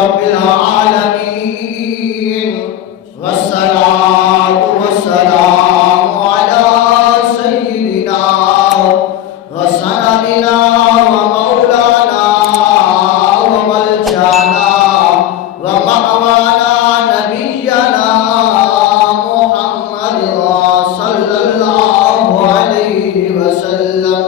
رب العالمين والصلاة والسلام على سيدنا وسندنا ومولانا وملجأنا ومأوانا نبينا محمد صلى الله عليه وسلم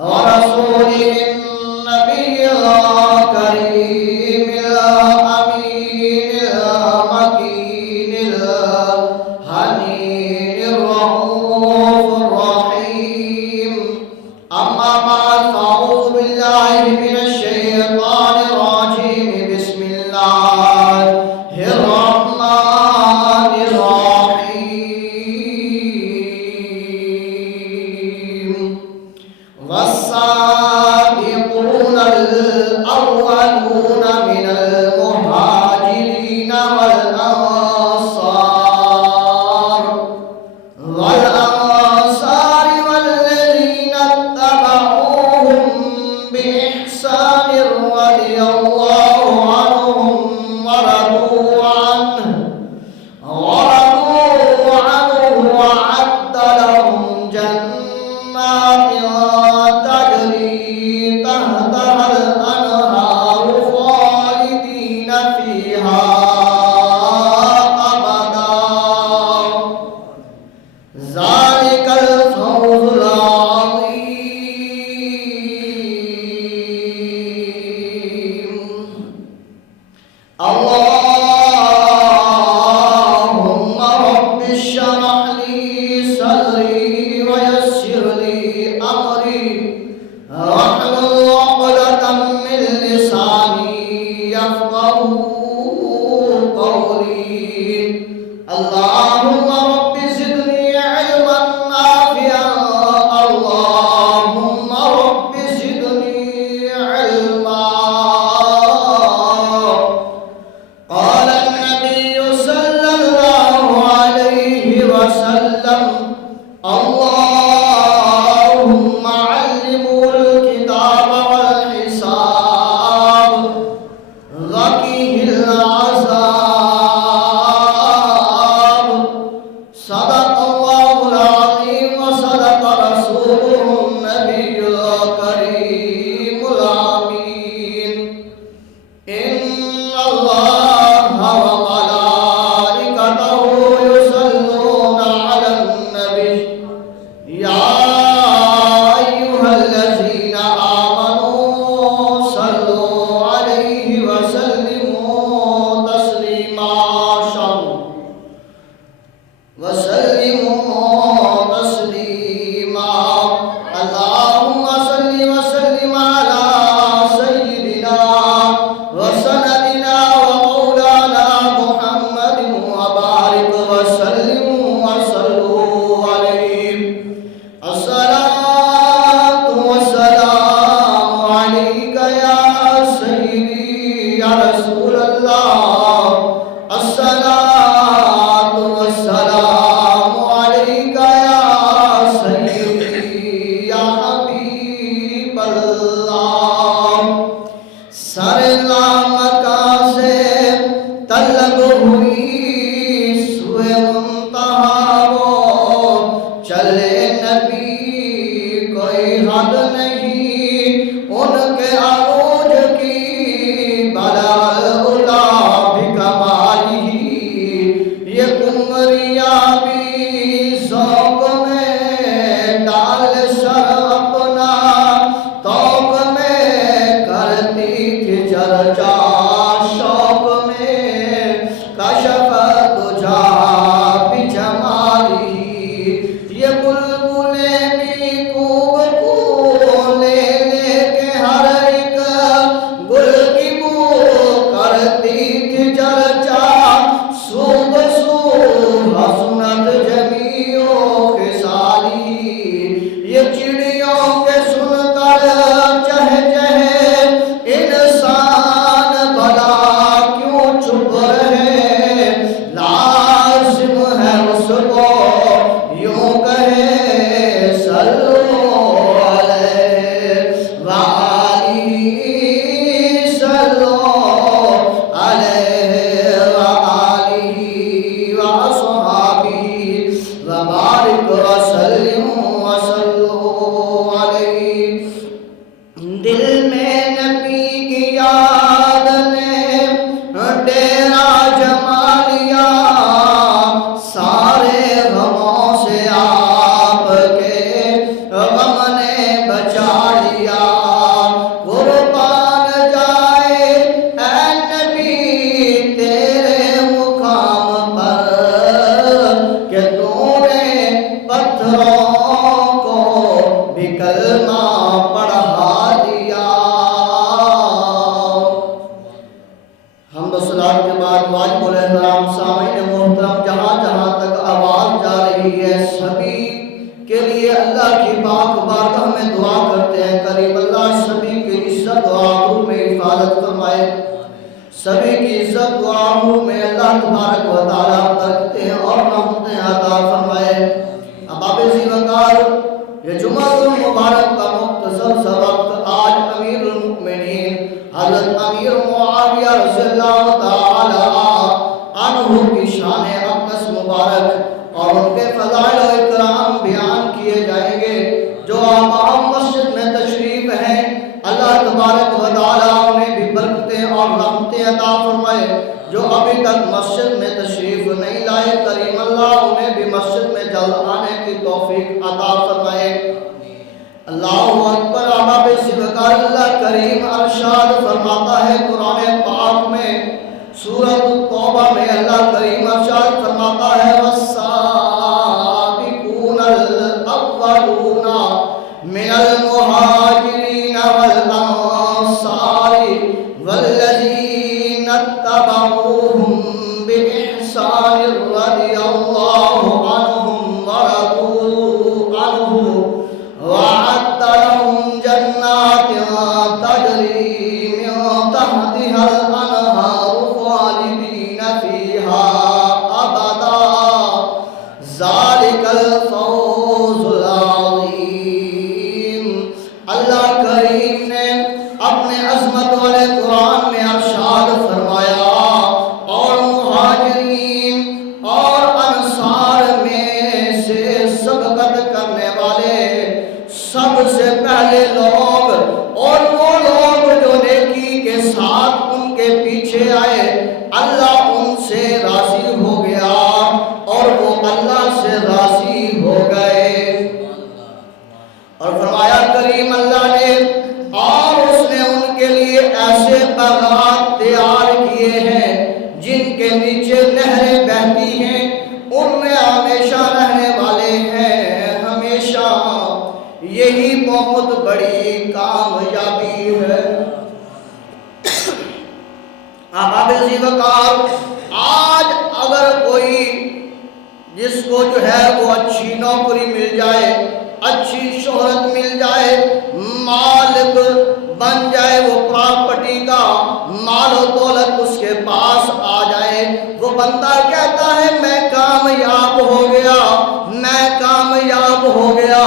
ورسوله النبي الكريم الأمين المكين الحنين الرؤوف الرحيم أما بعد فأعوذ بالله من الشيطان الرجيم بسم الله الرحمن الرحيم والسابقون الأولون من المهاجرين والأنصار والذين اتبعوهم بإحسان رضي الله عنهم ورضوا عنه وأعد لهم جنات تجري تحتها الأنهار خالدين فيها أبدا ذلك الفوز العظيم اللهم رب اشرح لي صدري ويسر لي أمري واحلل عقدة من لساني يفقهوا قولي اللهم رب زدني علما نافعا اللهم رب زدني علما قال النبي صلى الله عليه وسلم اللهم علمه الكتاب والحساب وقيه العذاب صدق الله العظيم وصدق رسوله النبي الكريم الأمين إن الله وملائكته يصلون على النبي يا أيها الذين آمنوا صلوا عليه وسلموا تسليما اللهم صل وسلم على سيدنا وسندنا ومولانا محمد وبارك وسلم وصلوا عليه الصلاة والسلام عليك يا سيدي يا رسول الله الصلاة والسلام عليك يا سيدي يا حبيب اللہ سرلا مکہ سے طلب ہوئی سوئے منتہا وہ چلے نبی کوئی حد نہیں ان کے عروج کی بلال الا بکمالہ یہ کمریاں بھی ذوق میں ڈال سر اپنا توق میں کرتی تھی چرچا شوق میں کشف تجھا بجمالہ یہ بلبلیں بھی کوب کو لے لے کے ہر ایک گل کی بو کرتی تھی چرچا صوب سو حسنت جمیع خصالی یہ چڑیوں کے سن کر چہ چہ انسان بھلا کیوں چھپ رہے لازم ہے اس کو یوں کہے صلو علیہ وآلہ صلو دل میں نبی کی یاد نے ڈیرا جما لیا، سارے غموں سے آپ کے غم نے بچا لیا۔ قربان جائے اے نبی تیرے مقام پر کہ تو نے پتھروں کو بھی کلمہ پڑھا دیا۔ حمد و صلات کے بعد واجب الاحترام سامعین محترم، جہاں جہاں تک آواز جا رہی ہے سبھی کے لیے اللہ کی پاک بارگاہ میں دعا کرتے ہیں، کریم اللہ سبھی کی عزت و آبرو میں حفاظت فرمائے، سبھی کی عزت و آبرو میں اللہ تبارک و تعالیٰ برکتیں اور رحمتیں عطا فرمائے۔ احباب ذی وقار، یہ جمعہ المبارک کا مختصر سا وقت آج امیر المؤمنین حضرت امیر معاویہ رضی اللہ تعالی عنہ کی شان اقدس مبارک اور ان کے فضائل و اکرام بیان کیے جائیں گے۔ جو آباء مسجد میں تشریف ہیں، اللہ تبارک و تعالیٰ انہیں بھی برکتیں اور رحمتیں عطا فرمائے۔ جو ابھی تک مسجد میں تشریف نہیں لائے، کریم اللہ انہیں بھی مسجد میں جلد آنے کی توفیق عطا فرمائے۔ اللہ اکبر۔ احباب ذی وقار، اللہ کریم ارشاد فرماتا ہے قرآن پاک میں، سورۃ التوبہ میں اللہ کریم ارشاد فرماتا ہے والسابقون الاولون من المہاجرین والانصار والذین اتبعوہم بإحسان رضی اللہ عنہم ورضوا عنہ وأعد لهم جنات تجري من تحتها الأنهار خالدين فيها أبدا ذلك الفوز العظيم۔ اللہ کریم نے اپنے عظمت والے قرآن میں ارشاد فرمایا، اور مہاجرین اور انصار میں سے سبقت کرنے والے سب سے پہلے لوگ اور وہ لوگ جو نیکی کے ساتھ ان کے پیچھے آئے، اللہ ان سے راضی ہو گیا اور وہ اللہ سے راضی ہو گئے۔ اور فرمایا کریم اللہ نے، اور اس نے ان کے لیے ایسے باغات تیار کیے ہیں جن کے نیچے نہریں بہتی ہیں، ان میں ہمیشہ رہنے والے ہیں ہمیشہ۔ یہی بہت بڑی کامیابی ہے۔ احباب ذی وقار، آج اگر کوئی جس کو جو ہے وہ اچھی نوکری مل جائے، اچھی شہرت مل جائے، مالک بن جائے، وہ پراپرٹی کا مال و دولت اس کے پاس آ جائے، وہ بندہ کہتا ہے میں کامیاب ہو گیا، میں کامیاب ہو گیا،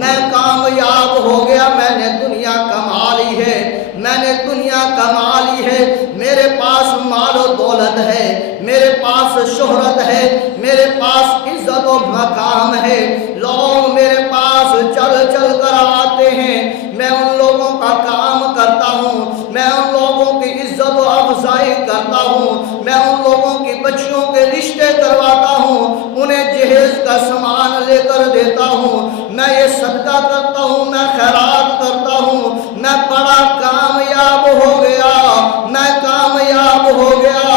میں کامیاب ہو گیا، میں نے دنیا کما لی ہے، میں نے دنیا کما لی ہے، میرے پاس مال و دولت ہے، میرے پاس شہرت ہے، میرے پاس عزت و مقام ہے، لوگ میرے پاس چل چل کر آتے ہیں، میں ان لوگوں کا کام کرتا ہوں، میں ان لوگوں کی عزت و افزائی کرتا ہوں، میں ان لوگوں کی بچیوں کے رشتے کرواتا ہوں، انہیں جہیز کا سامان لے کر دیتا ہوں، میں یہ صدقہ کرتا ہوں، میں خیرات کرتا ہوں، میں بڑا کامیاب ہو گیا، میں کامیاب ہو گیا۔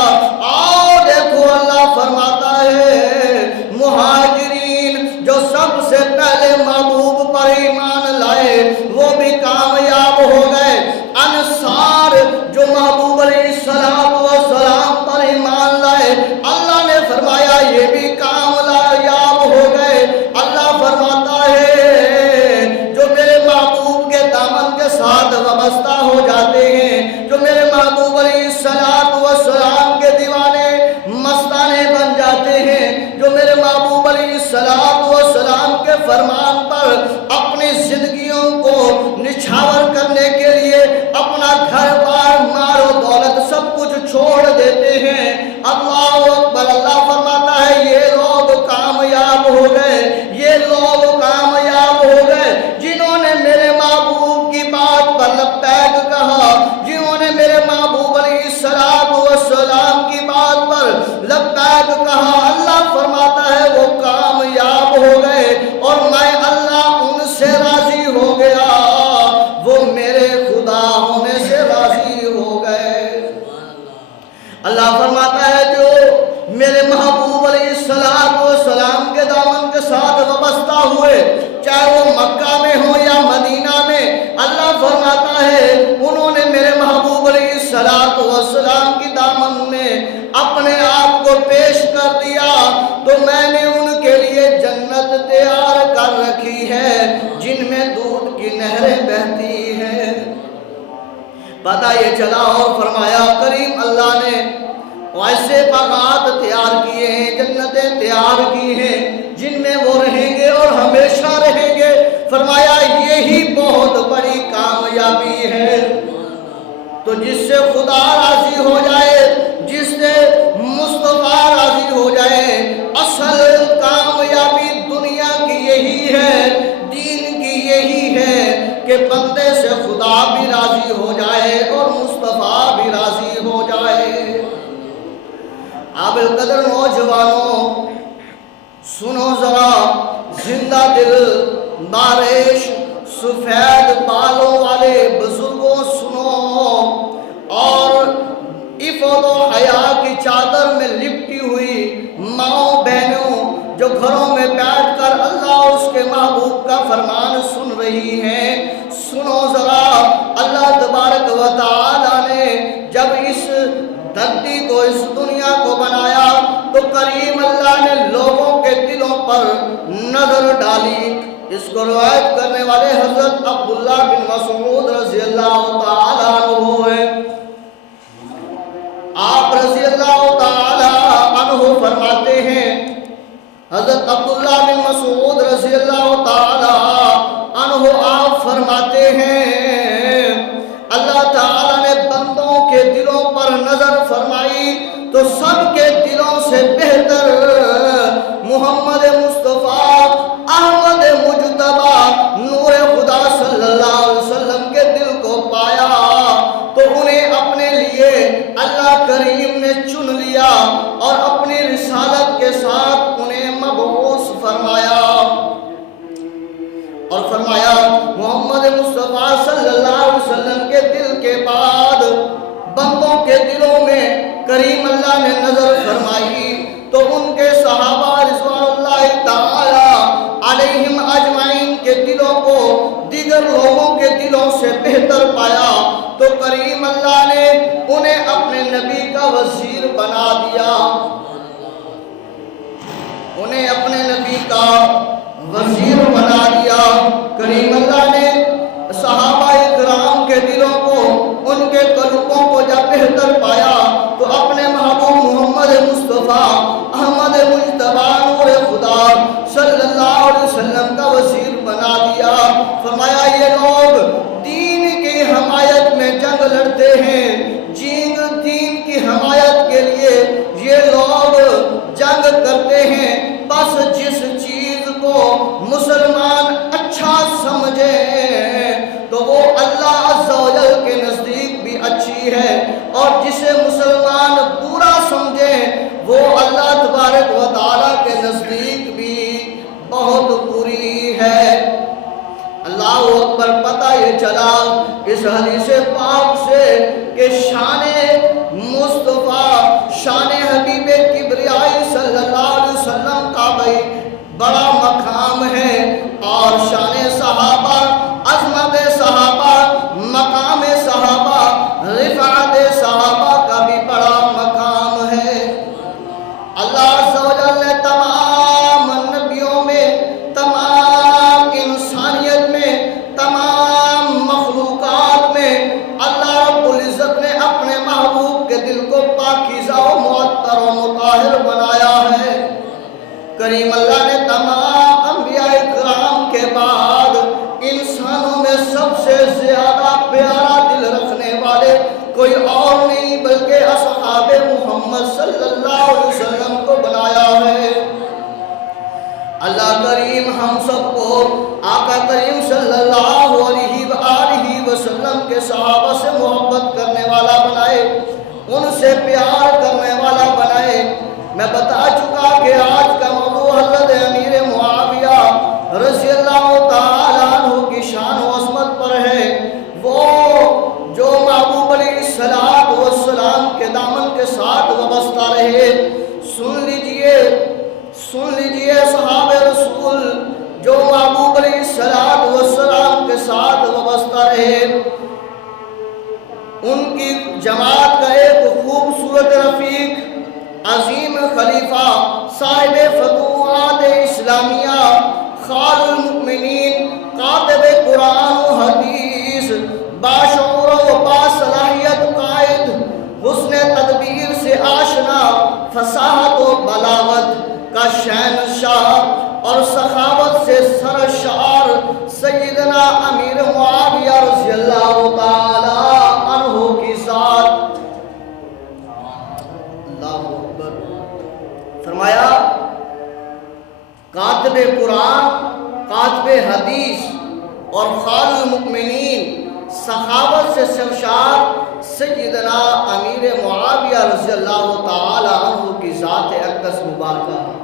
آؤ دیکھو اللہ فرماتا ہے مہاجرین جو سب سے پہلے محبوب پر ایمان لائے وہ بھی کامیاب ہو گئے، انصار جو محبوب علیہ السلام پر ایمان لائے، اللہ نے فرمایا یہ بھی کامیاب ہو گئے۔ اللہ فرماتا ہے جو میرے محبوب کے دامن کے ساتھ وابستہ ہو جاتے ہیں، جو میرے محبوب علیہ السلام کے دیوانے مستانے بن جاتے ہیں، جو میرے محبوب علیہ السلام کے فرمان پر اپنی زندگیوں کو نچھاور کرنے کے لیے اپنا گھر بار مال و دولت سب کچھ چھوڑ دیتے ہیں، اللہ اکبر۔ اللہ فرماتا ہے یہ لوگ کامیاب ہو گئے، یہ لوگ کامیاب ہو گئے جنہوں نے میرے محبوب کی بات پر ہوئے، چاہے وہ مکہ میں ہو یا مدینہ میں، اللہ فرماتا ہے انہوں نے میرے محبوب علیہ السلام کی دامن میں اپنے آپ کو پیش کر دیا تو میں نے ان کے لیے جنت تیار کر رکھی ہے جن میں دودھ کی نہریں بہتی ہیں۔ پتہ یہ چلا اور فرمایا کریم اللہ نے ویسے باغات تیار کیے ہیں، جنتیں تیار کی ہیں جن میں وہ رہیں گے اور ہمیشہ رہیں گے۔ فرمایا یہی بہت بڑی کامیابی ہے۔ تو جس سے خدا راضی ہو جائے، جس سے مصطفیٰ راضی ہو جائے، اصل کامیابی دنیا کی یہی ہے، دین کی یہی ہے کہ بندے سے خدا بھی راضی ہو جائے اور مصطفیٰ بھی راضی ہو جائے۔ قابل قدر نوجوانوں سنو ذرا، زندہ دل نارش سفید بالوں والے بزرگوں سنو، اور عفت و حیا کی چادر میں لپٹی ہوئی ماؤں بہنوں جو گھروں میں بیٹھ کر اللہ اس کے محبوب کا فرمان سن رہی ہیں، سنو ذرا۔ اللہ تبارک و تعالی نے جب اس دھرتی کو، اس دنیا کو بنایا تو کریم اللہ نے لوگوں کے دلوں پر نظر ڈالی۔ اس کو روایت کرنے والے حضرت عبداللہ بن مسعود رضی اللہ تعالیٰ عنہ ہیں۔ آپ رضی اللہ تعالیٰ عنہ فرماتے ہیں، حضرت عبداللہ بن مسعود رضی اللہ تعالیٰ عنہ آپ فرماتے ہیں اللہ تعالیٰ نے بندوں کے دلوں پر نظر فرمائی تو سب کے دلوں سے بہتر محمد مصطفیٰ احمد مجتبیٰ نور خدا صلی اللہ علیہ وسلم کے دل کو پایا تو انہیں اپنے لیے اللہ کریم نے چن لیا اور اپنی رسالت کے ساتھ انہیں مبعوث فرمایا، اور فرمایا محمد مصطفیٰ صلی اللہ علیہ وسلم کے دل کے بعد بندوں کے دلوں میں کریم اللہ نے نظر فرمائی تو ان کے صحابہ رضوان اللہ تعالی علیہم اجمعین کے دلوں کو دیگر لوگوں کے دلوں سے بہتر پایا تو کریم اللہ نے انہیں اپنے نبی کا وزیر بنا دیا، انہیں اپنے نبی کا وزیر بنا دیا۔ کریم اللہ نے صحابہ کرام کے دلوں کو، ان کے قلبوں کو جب بہتر پایا تو اپنے محبوب محمد مصطفیٰ احمد مجتبیٰ نور خدا صلی اللہ علیہ وسلم کا وزیر بنا دیا۔ فرمایا یہ لوگ دین کی حمایت میں جنگ لڑتے ہیں، دین کی حمایت کے لیے یہ لوگ جنگ کرتے ہیں، بس جس چیز کو مسلمان اچھا سمجھیں تو وہ اللہ عز و جل کے نزدیک بھی اچھی ہے، اور جسے مسلمان برا سمجھیں وہ اللہ تبارک و تعالیٰ کے نزدیک بھی بہت بری ہے۔ اللہ اکبر۔ پتہ یہ چلا اس حدیث پاک سے کہ شان مصطفیٰ، شان حبیب کبریائی صلی اللہ علیہ وسلم کا بھائی بڑا مقام ہے، اور شان صحابہ، عظمت صحابہ، مقام صحابہ، رفعت صحابہ کا بھی بڑا مقام ہے۔ اللہ عز و جل نے تمام نبیوں میں، تمام انسانیت میں، تمام مخلوقات میں اللہ رب العزت نے اپنے محبوب کے دل کو پاکیزہ و معطر و مطہر بنایا ہے۔ کریم اللہ نے تمام انبیاء کرام کے بعد انسانوں میں سب سے زیادہ پیارا دل رکھنے والے کوئی اور نہیں بلکہ اصحاب محمد صلی اللہ علیہ وسلم کو بنایا ہے۔ اللہ کریم ہم سب کو آقا کریم صلی اللہ علیہ وآلہ وسلم کے صحابہ سے محبت کرنے والا بنائے، ان سے پیار کرنے والا بنائے۔ میں بتا چکا کہ آج کا موضوع حضرت امیر معاویہ رضی اللہ تعالیٰ عنہ کی شان و عظمت پر ہے، وہ جو محبوب علیہ السلام کے دامن کے ساتھ وابستہ رہے۔ سن لیجئے صحابہ رسول جو ان کی جماعت کا ایک خوبصورت رفیق عظیم خلیفہ صاحب فتوحات اسلامیہ خال المؤمنین کاتب قرآن و حدیث باشعور و باصلاحیت قائد حسن تدبیر سے آشنا فصاحت و بلاغت کا شہنشاہ اور سخاوت سے سرشار سیدنا امیر معاویہ رضی اللہ تعالی عنہ کی ذات۔ اللہ اکبر۔ فرمایا کاتب قرآن، کاتب حدیث اور خال المؤمنین سخاوت سے سرشار سیدنا امیر معاویہ رضی اللہ تعالی عنہ کی ذات اقدس مبارکہ ہے۔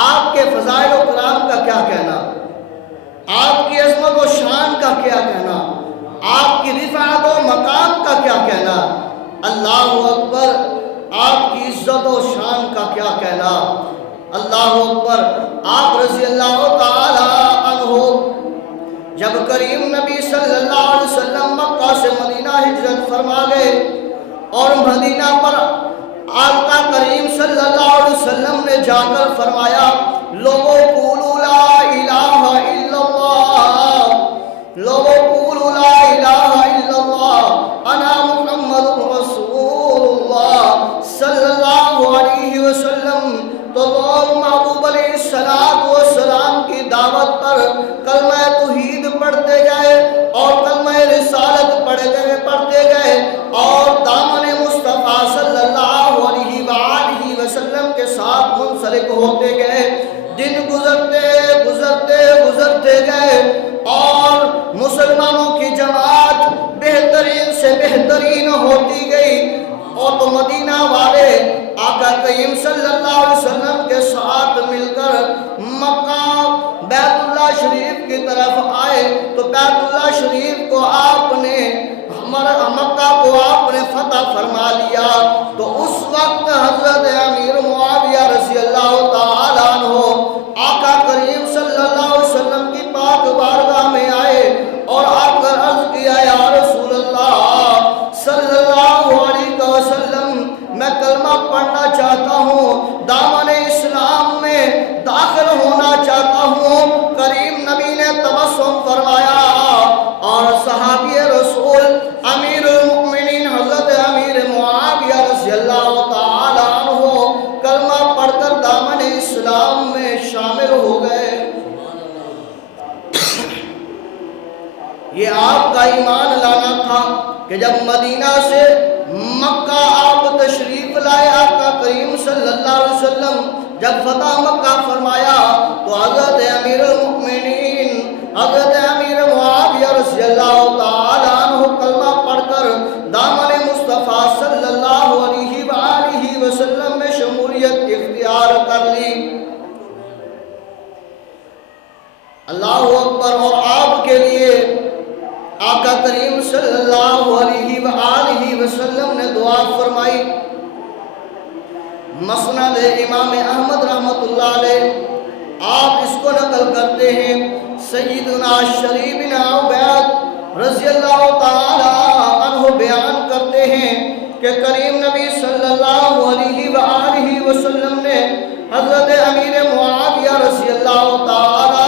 آپ کے فضائل و کرام کا کیا کہنا، آپ کی عظمت و شان کا کیا کہنا، آپ کی رفعت و مقام کا کیا کہنا، اللہ اکبر، آپ کی عزت و شان کا کیا کہنا، اللہ اکبر۔ آپ رضی اللہ تعالی عنہ جب کریم نبی صلی اللہ علیہ وسلم مکہ سے مدینہ ہجرت فرما گئے اور مدینہ پر آقا کریم صلی اللہ علیہ وسلم نے جا کر فرمایا لوگوں قولوا لا الہ الا اللہ، لوگوں قولوا لا الہ الا اللہ انا محمد رسول اللہ صلی اللہ علیہ وسلم، تو لوگ محبوب علیہ السلام کی دعوت پر کلمہ توحید پڑھتے گئے اور کلمہ رسالت پڑھتے گئے اور دامن مصطفیٰ صلی اللہ علیہ وآلہ وسلم کے ساتھ منسلک ہوتے گئے۔ دن گزرتے گئے اور مسلمانوں کی جماعت بہترین سے بہترین ہوتی گئی، اور تو مدینہ والے آقا کریم صلی اللہ علیہ وسلم کے ساتھ مل کر مکہ بیت اللہ شریف کی طرف آئے، تو بیت اللہ شریف کو آپ نے مکہ کو آپ نے فتح فرما لیا۔ تو اس وقت حضرت امیر معاویہ رضی اللہ تعالیٰ عنہ آقا کریم صلی اللہ علیہ وسلم کی پاک بارگاہ میں آئے اور آ کر عرض کیا یا رسول اللہ صلی اللہ علیہ وسلم، میں کلمہ پڑھنا چاہتا ہوں، دامن اسلام میں داخل ہونا چاہتا ہوں۔ کریم نبی نے تبسم فرمایا اور صحابی رسول امیر المؤمنین حضرت امیر معاویہ رضی اللہ تعالی عنہ کلمہ پڑھ کر دامن اسلام میں شامل ہو گئے۔ یہ آپ کا ایمان لانا تھا کہ جب مدینہ سے مکہ آپ تشریف لائے، آقا کریم صلی اللہ علیہ وسلم جب فتح مکہ فرمایا تو حضرت امیر المؤمنین حضرت امیر معاویہ رضی اللہ تعالی عنہ کلمہ پڑھ کر دامن مصطفیٰ صلی اللہ علیہ وآلہ وسلم میں شمولیت اختیار کر لی۔ اللہ اکبر۔ اور آپ کے لیے آقا کریم صلی اللہ علیہ وآلہ وسلم نے دعا فرمائی۔ مسند امام احمد رحمۃ اللہ علیہ آپ اس کو نقل کرتے ہیں، سیدنا شریف بن عبید رضی اللہ تعالی عنہ بیان کرتے ہیں کہ کریم نبی صلی اللہ علیہ وآلہ وسلم نے حضرت امیر معاویہ رضی اللہ تعالی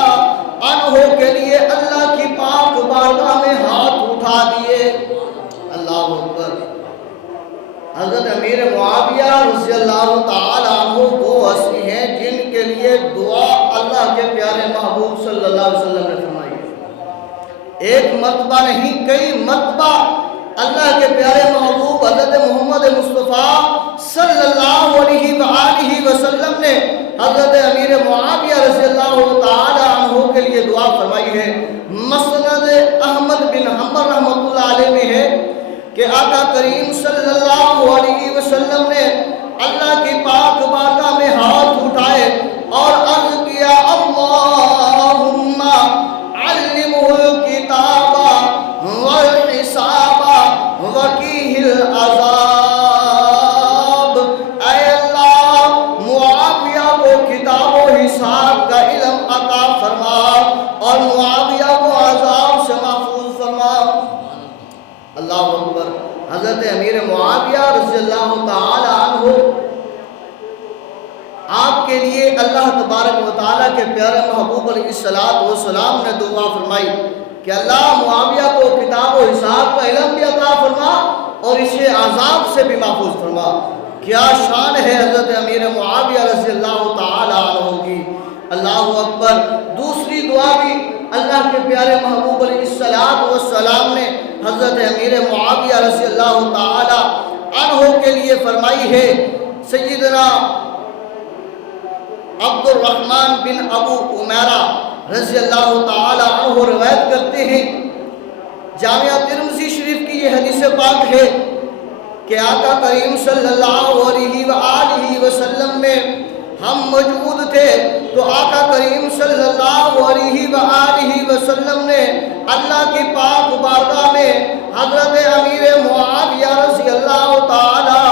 عنہ کے لیے اللہ کی پاک بارگاہ میں ہاتھ اٹھا دیے۔ اللہ اکبر۔ حضرت امیر معاویہ رضی اللہ تعالی عنہ وہ ہستی ہیں جن کے لیے دعا اللہ کے پیارے محبوب صلی اللہ علیہ وسلم نے فرمائی ہے۔ ایک مرتبہ نہیں، کئی مرتبہ اللہ کے پیارے محبوب حضرت محمد مصطفیٰ صلی اللہ علیہ وآلہ وسلم نے حضرت امیر معاویہ رضی اللہ تعالی عنہ کے لیے دعا فرمائی ہے۔ مسند احمد بن حنبل رحمۃ اللہ علیہ میں ہے کہ آقا کریم صلی اللہ علیہ وسلم نے اللہ کی پاک بارگاہ میں ہاتھ اٹھائے اور عرض کیا اللہم علمہ الکتاب والحساب وقیہ العذاب۔ اے اللہ معاویہ کو کتاب و حساب کا علم عطا فرما اور معاویہ کو عذاب سے محفوظ فرما۔ اللہ اکبر. حضرت امیر معاویہ رضی اللہ تعالی عنہ آپ کے لیے اللہ تبارک و تعالیٰ کے پیارے محبوب علیہ السلام نے دعا فرمائی کہ اللہ معاویہ کو کتاب و حساب کا علم بھی عطا فرما اور اسے عذاب سے بھی محفوظ فرما. کیا شان ہے حضرت امیر معاویہ رضی اللہ تعالی عنہ کی. اللہ اکبر. دوسری دعا بھی اللہ کے پیارے محبوب علیہ السلام نے حضرت امیر معاویہ رضی اللہ تعالی عنہ کے لیے فرمائی ہے. سیدنا عبد الرحمن بن ابو عمیرہ رضی اللہ تعالی عنہ روایت کرتے ہیں، جامعہ ترمذی شریف کی یہ حدیث پاک ہے کہ آقا کریم صلی اللہ علیہ وآلہ وسلم میں ہم موجود تھے تو آقا کریم صلی اللہ علیہ وآلہ وسلم نے اللہ کی پاک بارگاہ میں حضرت امیر معاویہ رضی اللہ تعالی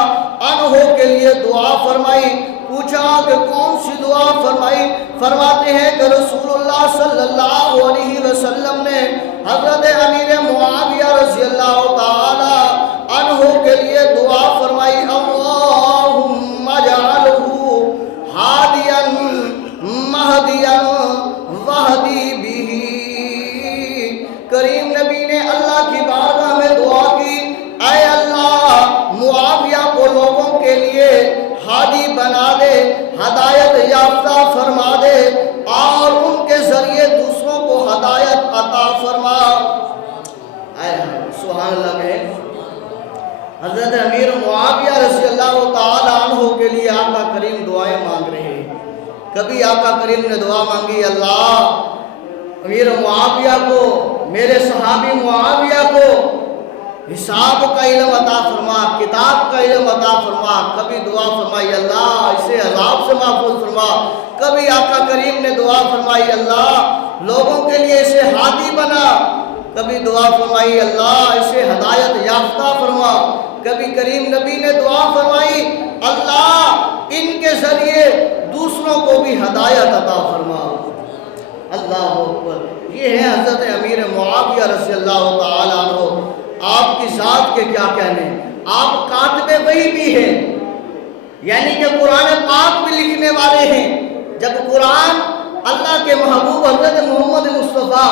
عنہ کے لیے دعا فرمائی. پوچھا کہ کون سی دعا فرمائی؟ فرماتے ہیں کہ رسول اللہ صلی اللہ علیہ وسلم نے حضرت امیر معاویہ رضی اللہ تعالی عنہ کے لیے دعا فرمائی. اللہم اجعلہ ہادیا مہدیا وہدی بہ. کریم نبی نے اللہ کی بارگاہ میں دعا کی، اے اللہ معاویہ کو لوگوں کے لیے ہادی بنا دے، ہدایت یافتہ فرما دے اور ان کے ذریعے دوسروں کو ہدایت عطا فرما. سبحان اللہ. میں حضرت امیر معاویہ رضی اللہ تعالی عنہ کے لیے آقا کریم دعائیں مانگ رہے ہیں. کبھی آقا کریم نے دعا مانگی، اللہ امیر معاویہ کو، میرے صحابی معاویہ کو حساب کا علم عطا فرما، کتاب کا علم عطا فرما. کبھی دعا فرمائی، اللہ اسے عذاب سے محفوظ فرما. کبھی آقا کریم نے دعا فرمائی، اللہ لوگوں کے لیے اسے ہادی بنا. کبھی دعا فرمائی، اللہ اسے ہدایت یافتہ فرما. کبھی کریم نبی نے دعا فرمائی، اللہ ان کے ذریعے دوسروں کو بھی ہدایت عطا فرما. اللہ اکبر. یہ ہے حضرت امیر معاویہ رضی اللہ تعالی عنہ. آپ کی ذات کے کیا کہنے، آپ کاتب وحی بھی ہیں، یعنی کہ قرآن پاک بھی لکھنے والے ہیں. جب قرآن اللہ کے محبوب حضرت محمد مصطفیٰ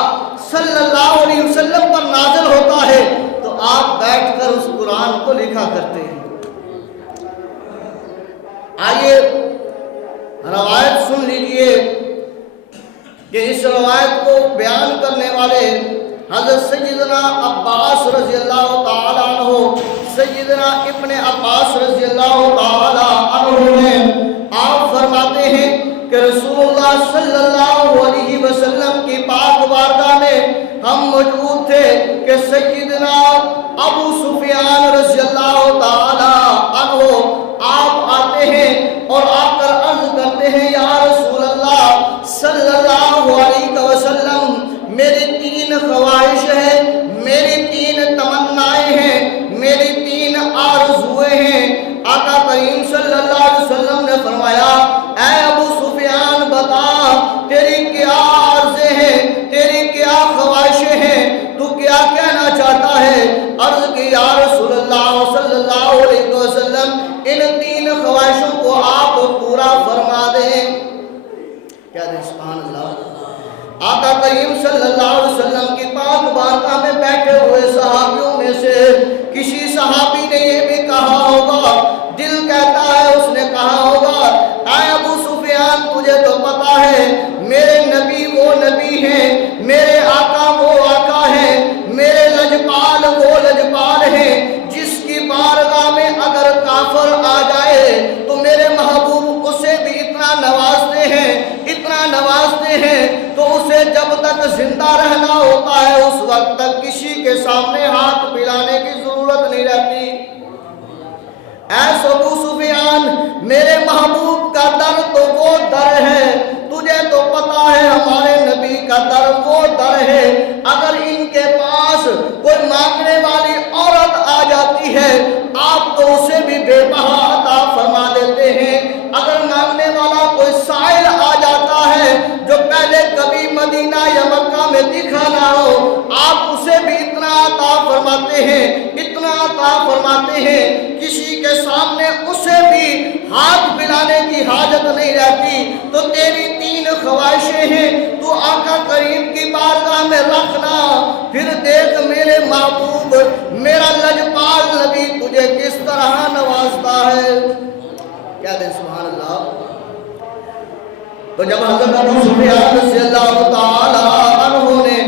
صلی اللہ علیہ وسلم پر نازل ہوتا ہے تو آپ بیٹھ کر اس قرآن کو لکھا کرتے ہیں. آئیے روایت سن لیجئے کہ اس روایت کو بیان کرنے والے حضرت سیدنا عباس رضی اللہ تعالی عنہ، سیدنا ابن عباس رضی اللہ تعالی عنہ ہیں. آپ فرماتے ہیں کہ رسول اللہ صلی اللہ علیہ وسلم کی پاک بارگاہ میں ہم موجود تھے کہ سیدنا ابو سفیان رضی اللہ تعالی عنہ آپ آتے ہیں اور آ کر عرض کرتے ہیں، یا رسول اللہ صلی اللہ علیہ وسلم میری 3 خواہش ہیں، میری 3 تمنائیں ہیں، میری 3 آرزویں ہیں. آقا کریم صلی اللہ علیہ وسلم نے فرمایا، اے ابو سفیان بتا تیری کیا عرضیں ہیں، تیری کیا خواہشیں ہیں، تو کیا کہنا چاہتا ہے؟ عرض کی یا رسول اللہ صلی اللہ علیہ وسلم ان 3 خواہشوں کو آپ پورا فرما دیں. کیا دیں؟ سبحان اللہ. آقا کریم صلی اللہ علیہ وسلم کی پاک بارگاہ میں بیٹھے ہوئے صحابیوں میں سے کسی صحابی نے یہ بھی کہا ہوگا، دل کہتا ہے اس نے کہا ہوگا، اے ابو سفیان تجھے تو پتا ہے میرے نبی وہ نبی ہیں، میرے آقا وہ آقا ہیں، میرے لجپال وہ لجپال ہیں، جس کی بارگاہ میں اگر کافر آ جائے تو میرے محبوب اسے بھی اتنا نوازتے ہیں، اتنا نوازتے ہیں تو اسے جب تک زندہ رہنا ہوتا ہے اس وقت تک کسی کے سامنے ہاتھ پھیلانے کی ضرورت نہیں رہتی. اے ابو سفیان میرے محبوب کا در تو وہ در ہے، تجھے تو پتا ہے ہمارے نبی کا در وہ در ہے. اگر ان کے پاس کوئی مانگنے والی عورت آ جاتی ہے آپ تو اسے بھی بے بہا عطا فرما دیتے ہیں. اگر مانگنے والا کوئی سائل آ جاتا ہے جو پہلے کبھی مدینہ یا مکہ میں دکھا نہ ہو آپ اسے بھی اتنا عطا فرما فرماتے ہیں، اتنا عطا فرماتے ہیں، کسی کے سامنے اسے بھی ہاتھ پھیلانے کی حاجت نہیں رہتی۔ تو تیری 3 خواہشیں ہیں، تو آقا کریم کی بارگاہ میں رکھنا، پھر دیکھ میرے محبوب، میرا لجپال نبی تجھے کس طرح نوازتا ہے۔ کیا دیں سبحان اللہ۔ تو جب حضرت ابو سفیان رضی اللہ تعالی عنہ نے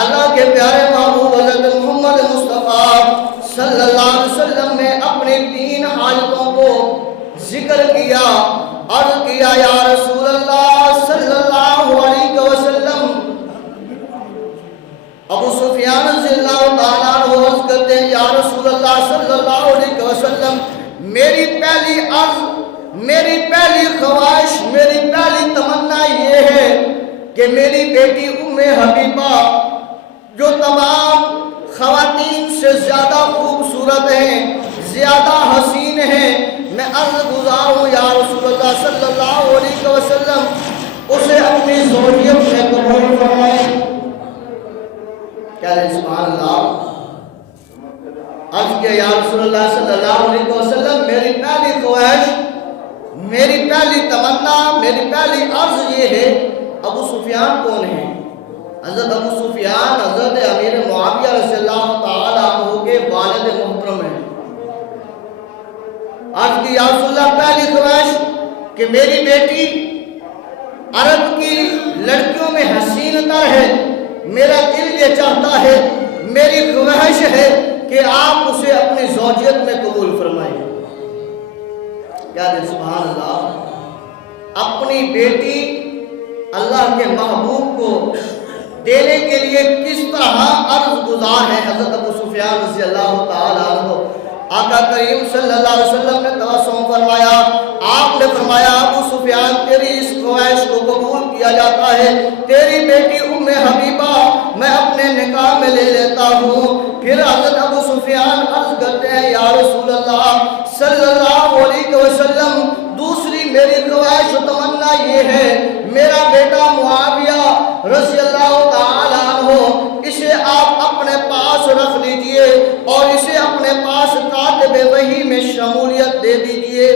اللہ کے پیارے محبوب حضرت محمد مصطفیٰ صلی اللہ علیہ وسلم نے اپنی 3 حاجتوں کو ذکر کیا، عرض کیا یا رسول اللہ صلی اللہ علیہ وسلم۔ ابو سفیان رضی اللہ تعالیٰ عنہ عرض کرتے ہیں یا رسول اللہ صلی اللہ علیہ وسلم، میری پہلی عرض، میری پہلی خواہش، میری پہلی تمنا یہ ہے کہ میری بیٹی ام حبیبہ جو تمام خواتین سے زیادہ خوبصورت ہیں، زیادہ حسین ہیں، میں عرض گزار ہوں یا رسول اللہ صلی اللہ علیہ وسلم اسے اپنی زوجیت میں قبول فرمائیں۔ کیا لیں سبحان اللہ۔ عرض کیا یا رسول اللہ صلی اللہ علیہ وسلم، میری پہلی خواہش، میری پہلی تمنا، میری پہلی عرض یہ ہے۔ ابو سفیان کون ہے؟ حضرت ابو سفیان حضرت امیر معاویہ رضی اللہ تعالیٰ عنہ کے والد محترم ہیں۔ عرض کی یا رسول اللہ پہلی خواہش کہ میری بیٹی عرب کی لڑکیوں میں حسین تر ہے، میرا دل یہ چاہتا ہے، میری خواہش ہے کہ آپ اسے اپنی زوجیت میں قبول فرمائیں۔ کیا دیں سبحان اللہ۔ اپنی بیٹی اللہ کے محبوب کو دینے کے لیے کس طرح عرض گزار ہے حضرت ابو سفیان رضی اللہ تعالیٰ عنہ۔ آقا کریم صلی اللہ علیہ وسلم نے توسم فرمایا، آپ نے فرمایا ابو سفیان تیری اس خواہش کو قبول کیا جاتا ہے، تیری بیٹی ام حبیبہ میں اپنے نکاح میں لے لیتا ہوں۔ پھر حضرت ابو سفیان عرض کرتے ہیں یا رسول اللہ صلی اللہ علیہ وسلم، دوسری میری خواہش و تمنا یہ ہے، میرا بیٹا معاویہ رضی اللہ تعالیٰ عنہ، اسے آپ اپنے پاس رکھ لیجئے اور اسے اپنے پاس کاتب وحی میں شمولیت دے دیجئے۔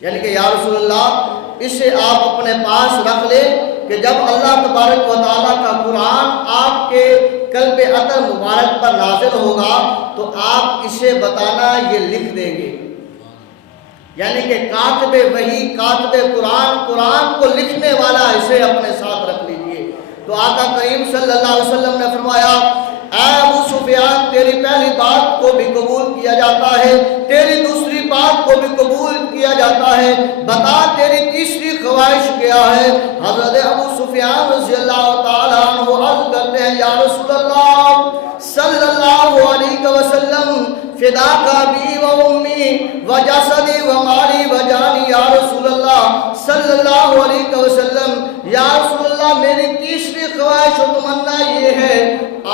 یعنی کہ یا رسول اللہ اسے آپ اپنے پاس رکھ لیں کہ جب اللہ تبارک و تعالیٰ کا قرآن آپ کے قلب اطہر مبارک پر نازل ہوگا تو آپ اسے بتانا یہ لکھ دیں گے۔ یعنی کہ کاتب وحی، کاتب قرآن، قرآن کو لکھنے والا اسے اپنے ساتھ رکھ لیجئے۔ تو آقا کریم صلی اللہ علیہ وسلم نے فرمایا اے ابو سفیان تیری پہلی بات کو بھی قبول کیا جاتا ہے، تیری دوسری بات کو بھی قبول کیا جاتا ہے، بتا تیری تیسری خواہش کیا ہے؟ حضرت ابو سفیان رضی اللہ تعالیٰ عنہ عرض کرتے ہیں یا رسول اللہ صلی اللہ علیہ وسلم فداک ابی و امی و جسدی و مالی و جانی یا رسول اللہ صلی اللہ علیہ وسلم، یا رسول اللہ میری تیسری خواہش و تمنا یہ ہے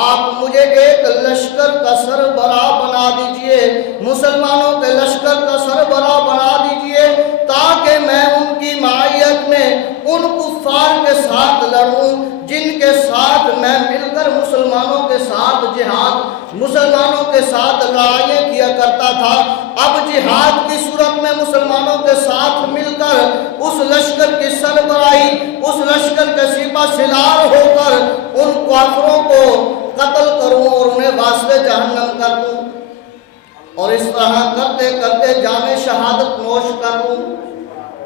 آپ مجھے ایک لشکر کا سربراہ بنا دیجئے، مسلمانوں کے لشکر کا سربراہ بنا دیجئے تاکہ میں ان کی معیت میں ان کفار کے ساتھ لڑوں جن کے ساتھ میں مل کر مسلمانوں کے ساتھ جہاد، مسلمانوں کے ساتھ لڑائیاں کیا کرتا تھا۔ اب جہاد کی صورت میں مسلمانوں کے ساتھ مل کر اس لشکر کی سربراہی، اس لشکر کے سپہ سالار ہو کر ان کافروں کو قتل کروں اور انہیں واسطے جہنم کر دوں، اور اس طرح کرتے کرتے جام شہادت نوش کر دوں۔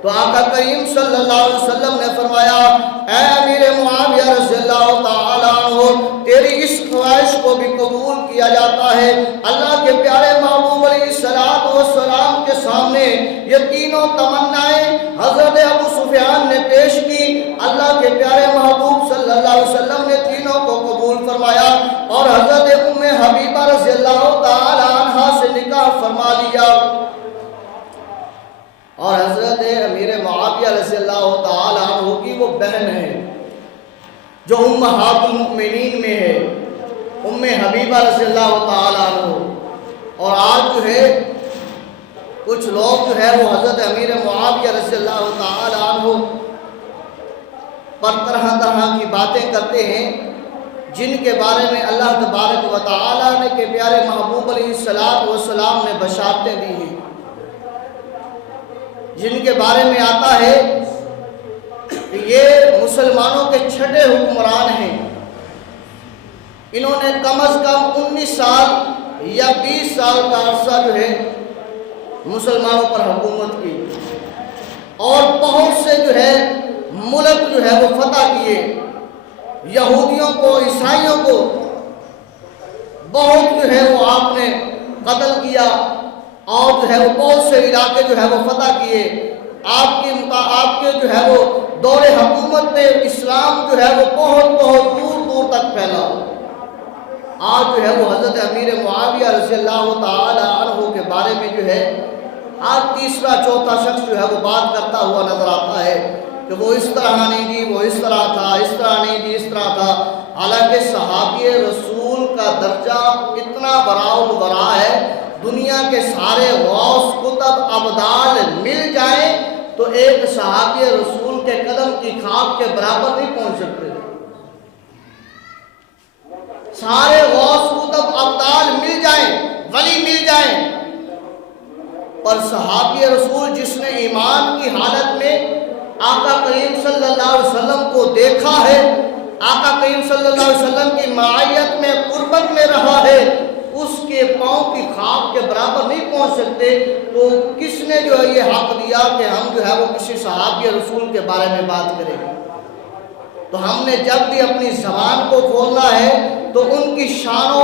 تو آقا کریم صلی اللہ علیہ وسلم نے فرمایا اے امیر معاویہ رضی اللہ تعالیٰ عنہ تیری اس خواہش کو بھی قبول کیا جاتا ہے۔ اللہ کے پیارے محبوب علیہ السلام کے سامنے یہ تینوں تمنائیں حضرت ابو سفیان نے پیش کی۔ اللہ کے پیارے محبوب صلی اللہ علیہ وسلم نے تینوں کو قبول فرمایا اور حضرت ام حبیبہ رضی اللہ تعالیٰ عنہ سے نکاح فرما لیا، اور حضرت امیر معاویہ رضی اللہ تعالیٰ عنہ کی وہ بہن ہے جو امہات المؤمنین میں ہے، ام حبیبہ رضی اللہ تعالیٰ عنہ۔ اور آج جو ہے کچھ لوگ جو ہے وہ حضرت امیر معاویہ رضی اللہ تعالیٰ عنہ پر طرح طرح کی باتیں کرتے ہیں جن کے بارے میں اللہ تبارک و تعالیٰ نے کہ پیارے محبوب علیہ السلام نے بشارتیں دی ہیں، جن کے بارے میں آتا ہے کہ یہ مسلمانوں کے چھٹے حکمران ہیں، انہوں نے کم از کم 19 سال یا 20 سال کا عرصہ جو ہے مسلمانوں پر حکومت کی، اور بہت سے جو ہے ملک جو ہے وہ فتح کیے، یہودیوں کو، عیسائیوں کو بہت جو ہے وہ آپ نے قتل کیا، اور جو ہے وہ بہت سے علاقے جو ہے وہ فتح کیے۔ آپ کے جو ہے وہ دور حکومت میں اسلام جو ہے وہ بہت دور دور تک پھیلا۔ آج جو ہے وہ حضرت امیر معاویہ رضی اللہ تعالی عنہ کے بارے میں جو ہے آج تیسرا چوتھا شخص جو ہے وہ بات کرتا ہوا نظر آتا ہے کہ وہ اس طرح نہیں جی، وہ اس طرح تھا، اس طرح نہیں جی، اس طرح تھا، حالانکہ صحابی رسول کا درجہ اتنا برا ہے، دنیا کے سارے غوث کتب ابدال مل جائیں تو ایک صحابی رسول کے قدم کی خاک کے برابر نہیں پہنچ سکتے۔ سارے غوث کتب ابدال مل جائیں، ولی مل جائیں، پر صحابی رسول جس نے ایمان کی حالت میں آقا کریم صلی اللہ علیہ وسلم کو دیکھا ہے، آقا کریم صلی اللہ علیہ وسلم کی معیت میں قربت میں رہا ہے، اس کے پاؤں کی خاک کے برابر نہیں پہنچ سکتے، تو کس نے جو ہے یہ حق دیا کہ ہم جو ہے وہ کسی صحابی رسول کے بارے میں بات کریں؟ تو ہم نے جب بھی اپنی زبان کو کھولنا ہے تو ان کی شان و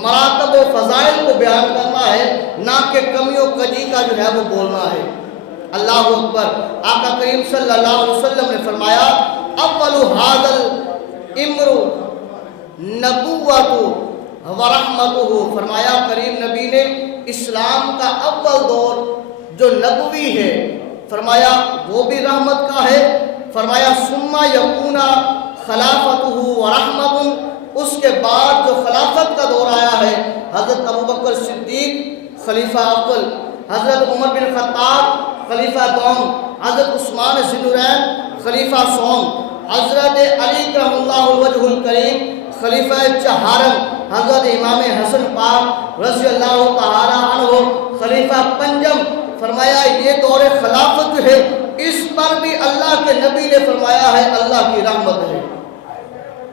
مراتب و فضائل کو بیان کرنا ہے، نہ کہ کمی و کجی کا جو ہے وہ بولنا ہے۔ اللہ اکبر۔ آقا کریم صلی اللہ علیہ وسلم نے فرمایا اول ھذا الامر نبوۃ ورحمتہ، فرمایا کریم نبی نے اسلام کا اول دور جو نبوی ہے، فرمایا وہ بھی رحمت کا ہے، فرمایا ثم یکون خلافتہ ورحمت، اس کے بعد جو خلافت کا دور آیا ہے، حضرت ابوبکر صدیق خلیفہ اول، حضرت عمر بن خطاب خلیفہ دوم، حضرت عثمان ذی النورین خلیفہ سوم، حضرت علی کرم اللہ الوجہ الکریم خلیفہ چہارم، حضرت امام حسن پاک رضی اللہ تعالی عنہ خلیفہ پنجم، فرمایا یہ دور خلافت جو ہے اس پر بھی اللہ کے نبی نے فرمایا ہے اللہ کی رحمت ہے،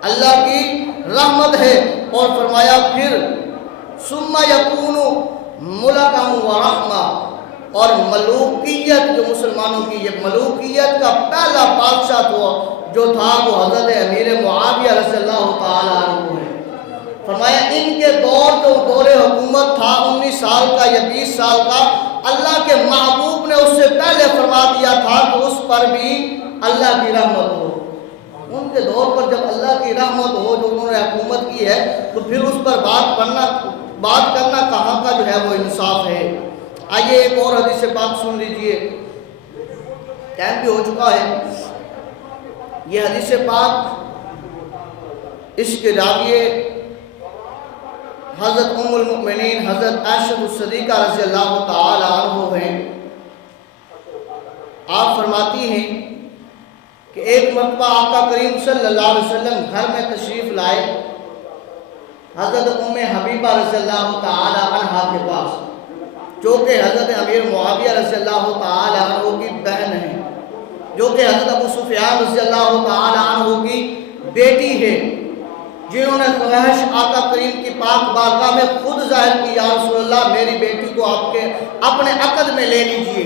اللہ کی رحمت ہے، اور فرمایا پھر ثم یکون ملکا ورحمہ، اور ملوکیت جو مسلمانوں کی یہ ملوکیت کا پہلا بادشاہ جو تھا وہ حضرت امیر معاویہ رضی اللہ تعالی عنہ ہے۔ فرمایا ان کے دور جو دور حکومت تھا 19 سال کا یا 20 سال کا، اللہ کے محبوب نے اس سے پہلے فرما دیا تھا کہ اس پر بھی اللہ کی رحمت ہو۔ ان کے دور پر جب اللہ کی رحمت ہو جو انہوں نے حکومت کی ہے تو پھر اس پر بات کرنا کہاں کا جو ہے وہ انصاف ہے۔ آئیے ایک اور حدیث پاک سن لیجئے، ٹائم بھی ہو چکا ہے۔ یہ حدیث پاک اس کے راوی حضرت ام المؤمنین حضرت عائشہ الصدیقہ رضی اللہ تعالی عنہ ہیں۔ آپ فرماتی ہیں کہ ایک مرتبہ آقا کریم صلی اللہ علیہ وسلم گھر میں تشریف لائے حضرت ام حبیبہ رضی اللہ تعالی عنہ کے پاس، جو کہ حضرت امیر معاویہ رضی اللہ تعالی عنہ کی بہن ہے، جو کہ حضرت ابو سفیان رضی اللہ تعالی عنہ کی بیٹی ہے، جنہوں نے خواہش آقا کریم کی پاک بارگاہ میں خود ظاہر کی، یا رسول اللہ میری بیٹی کو آپ کے اپنے عقد میں لے لیجئے۔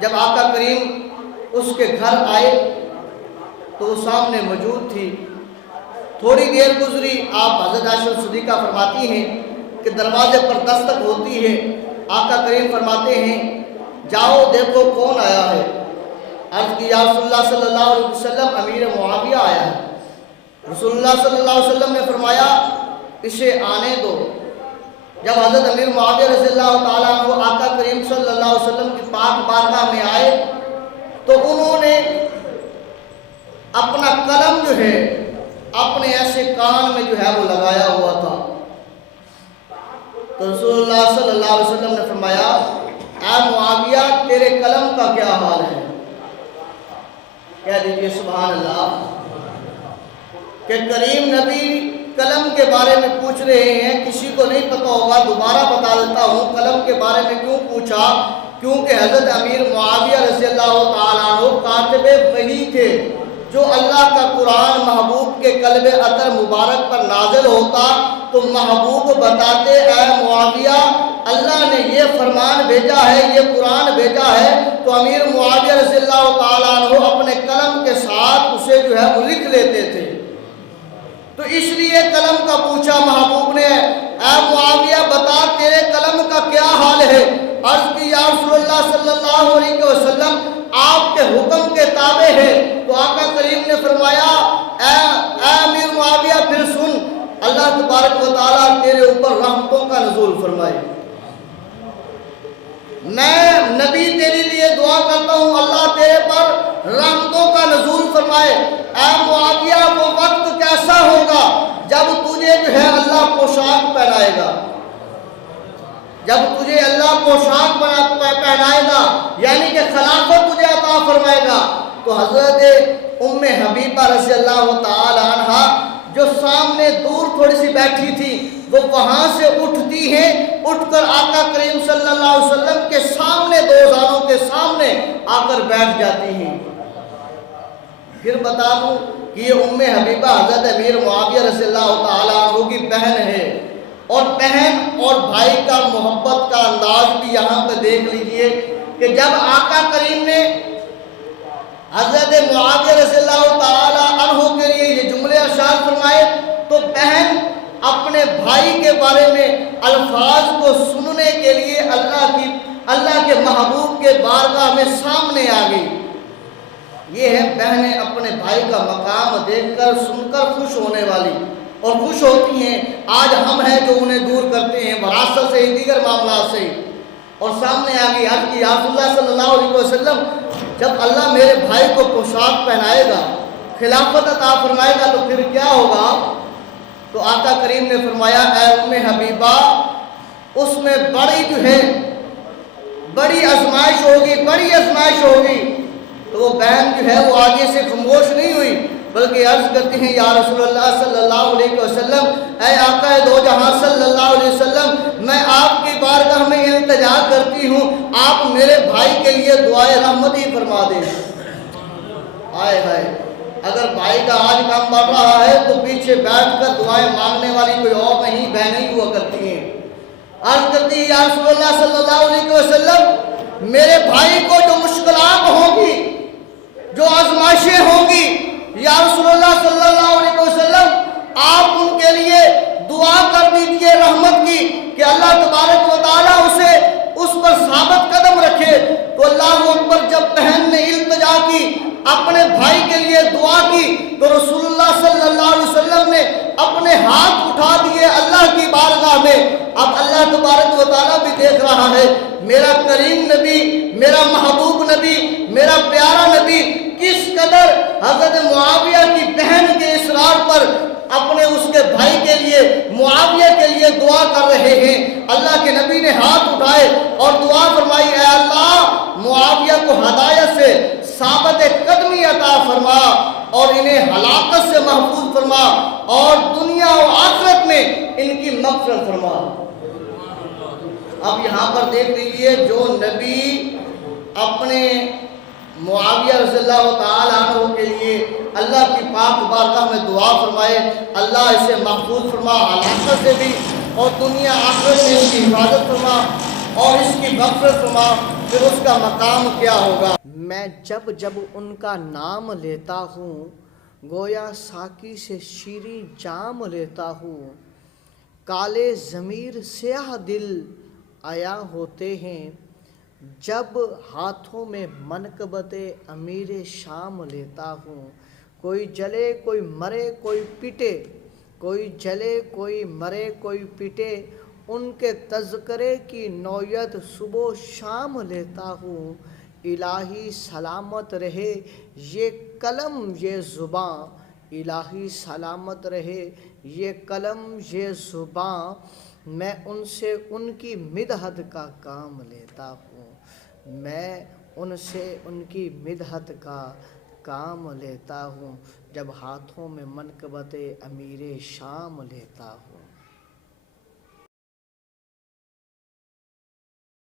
جب آقا کریم اس کے گھر آئے تو وہ سامنے موجود تھی۔ تھوڑی دیر گزری، آپ حضرت عائشہ صدیقہ فرماتی ہیں کہ دروازے پر دستک ہوتی ہے، آقا کریم فرماتے ہیں جاؤ دیکھو کون آیا ہے۔ عرض کی یا رسول اللہ صلی اللہ علیہ وسلم امیر معاویہ آیا ہے۔ رسول اللہ صلی اللہ علیہ وسلم نے فرمایا اسے آنے دو۔ جب حضرت امیر معاویہ رضی اللہ تعالیٰ عنہ آقا کریم صلی اللہ علیہ وسلم کی پاک بارگاہ میں آئے تو انہوں نے اپنا قلم جو ہے اپنے ایسے کان میں جو ہے وہ لگایا ہوا تھا، تو رسول اللہ صلی اللہ علیہ وسلم نے فرمایا اے معاویہ تیرے قلم کا کیا حال ہے؟ کہہ دیجئے سبحان اللہ۔ کہ کریم نبی قلم کے بارے میں پوچھ رہے ہیں، کسی کو نہیں پتہ ہوگا، دوبارہ بتا دیتا ہوں قلم کے بارے میں کیوں پوچھا، کیونکہ حضرت امیر معاویہ رضی اللہ تعالیٰ عنہ کاتب وحی تھے، جو اللہ کا قرآن محبوب کے قلب اطہر مبارک پر نازل ہوتا تو محبوب بتاتے اے معاویہ اللہ نے یہ فرمان بھیجا ہے، یہ قرآن بھیجا ہے، تو امیر معاویہ رضی اللہ تعالیٰ عنہ اپنے قلم کے ساتھ اسے جو ہے وہ لکھ لیتے تھے۔ تو اس لیے قلم کا پوچھا محبوب نے، اے معاویہ بتا تیرے قلم کا کیا حال ہے؟ عرض کی یا رسول اللہ صلی اللہ علیہ وسلم آپ کے حکم کے تابع ہے۔ تو آقا کریم نے فرمایا اے امیر معاویہ پھر سن، اللہ تبارک و تعالیٰ تیرے اوپر رحمتوں کا نزول فرمائے، میں نبی تیرے لیے دعا کرتا ہوں اللہ تیرے پر رحمتوں کا نزول فرمائے۔ اے معاویہ وہ وقت کیسا ہوگا جب تجھے جو ہے اللہ پوشاک پہنائے گا، جب تجھے اللہ پوشاک پہنائے گا یعنی کہ خلافت تجھے عطا فرمائے گا۔ تو حضرت حبیبہ رضی اللہ تعالی عنہ جو سامنے دور تھوڑی سی بیٹھی تھی، وہ وہاں سے اٹھتی ہیں، اٹھ کر آقا کریم صلی اللہ علیہ وسلم کے سامنے، دو زانوں کے سامنے آ کر بیٹھ جاتی ہیں۔ پھر بتا دوں کہ یہ حبیبہ حضرت امیر معاویہ رضی اللہ تعالیٰ عنہ کی بہن ہے، اور بہن اور بھائی کا محبت کا انداز بھی یہاں پہ دیکھ لیجئے کہ جب آقا کریم نے حضرت معاویہ رضی اللہ تعالیٰ عنہ کے لیے یہ جملے ارشاد فرمائے تو بہن اپنے بھائی کے بارے میں الفاظ کو سننے کے لیے اللہ کے محبوب کے بارگاہ میں سامنے آ گئی۔ یہ ہے بہنیں اپنے بھائی کا مقام دیکھ کر سن کر خوش ہونے والی، اور خوش ہوتی ہیں۔ آج ہم ہیں جو انہیں دور کرتے ہیں وراثت سے، دیگر معاملات سے، اور سامنے آ گئی حج کی یا رسول اللہ صلی اللہ علیہ وسلم جب اللہ میرے بھائی کو پوشاک پہنائے گا، خلافت عطا فرمائے گا تو پھر کیا ہوگا؟ تو آقا کریم نے فرمایا اے حبیبہ اس میں بڑی آزمائش ہوگی۔ تو وہ بہن جو ہے وہ آگے سے خاموش نہیں ہوئی بلکہ عرض کرتی ہیں یا رسول اللہ صلی اللہ علیہ وسلم، اے آقا دو جہاں صلی اللہ علیہ وسلم، میں آپ کی بارگاہ میں التجا کرتی ہوں، آپ میرے بھائی کے لیے دعائے رحمت ہی فرما دیں۔ آئے ہائے، اگر بھائی کا آج کام بڑھ رہا ہے تو پیچھے بیٹھ کر دعائیں مانگنے والی کوئی اور نہیں، بہنیں ہوا کرتی ہیں۔ عرض کرتی ہے یا رسول اللہ صلی اللہ علیہ وسلم، میرے بھائی کو جو مشکلات ہوں گی، جو آزمائشیں ہوں گی، یا رسول اللہ صلی اللہ علیہ وسلم آپ ان کے لیے دعا کر دیجئے رحمت کی کہ اللہ تبارک و تعالیٰ اسے اس پر ثابت قدم رکھے۔ تو اللہ اکبر، جب بہن نے التجا کی، اپنے بھائی کے لیے دعا کی، تو رسول اللہ صلی اللہ علیہ وسلم نے اپنے ہاتھ اٹھا دیے اللہ کی بارگاہ میں۔ اب اللہ تبارک و تعالیٰ بھی دیکھ رہا ہے میرا کریم نبی، میرا محبوب نبی، میرا پیارا نبی کس قدر حضرت معاویہ کی بہن کے اصرار پر اپنے اس کے بھائی کے لیے، معاویہ کے لیے دعا کر رہے ہیں۔ اللہ کے نبی نے ہاتھ اٹھائے اور دعا فرمائی، اے اللہ معاویہ کو ہدایت سے ثابت قدمی عطا فرما اور انہیں ہلاکت سے محفوظ فرما اور دنیا و آخرت میں ان کی مغفرت فرما۔ اب یہاں پر دیکھ لیجئے، جو نبی اپنے معاویہ رضی اللہ تعالیٰ عنہ کے لیے اللہ کی پاک بارگاہ میں دعا فرمائے، اللہ اسے محفوظ فرما ہلاکت سے بھی، اور دنیا آخرت میں اس کی حفاظت فرما اور اس کی مغفرت فرما، پھر اس کا مقام کیا ہوگا۔ میں جب ان کا نام لیتا ہوں، گویا ساقی سے شیریں جام لیتا ہوں، کالے ضمیر سیاہ دل آیا ہوتے ہیں، جب ہاتھوں میں منقبت امیر شام لیتا ہوں۔ کوئی جلے کوئی مرے کوئی پٹے، کوئی جلے کوئی مرے کوئی پٹے، ان کے تذکرے کی نوعیت صبح و شام لیتا ہوں۔ الہی سلامت رہے یہ قلم یہ زباں، الہی سلامت رہے یہ قلم یہ زباں، میں ان سے ان کی مدحت کا کام لیتا ہوں، میں ان سے ان کی مدحت کا کام لیتا ہوں، جب ہاتھوں میں منقبت امیر شام لیتا ہوں۔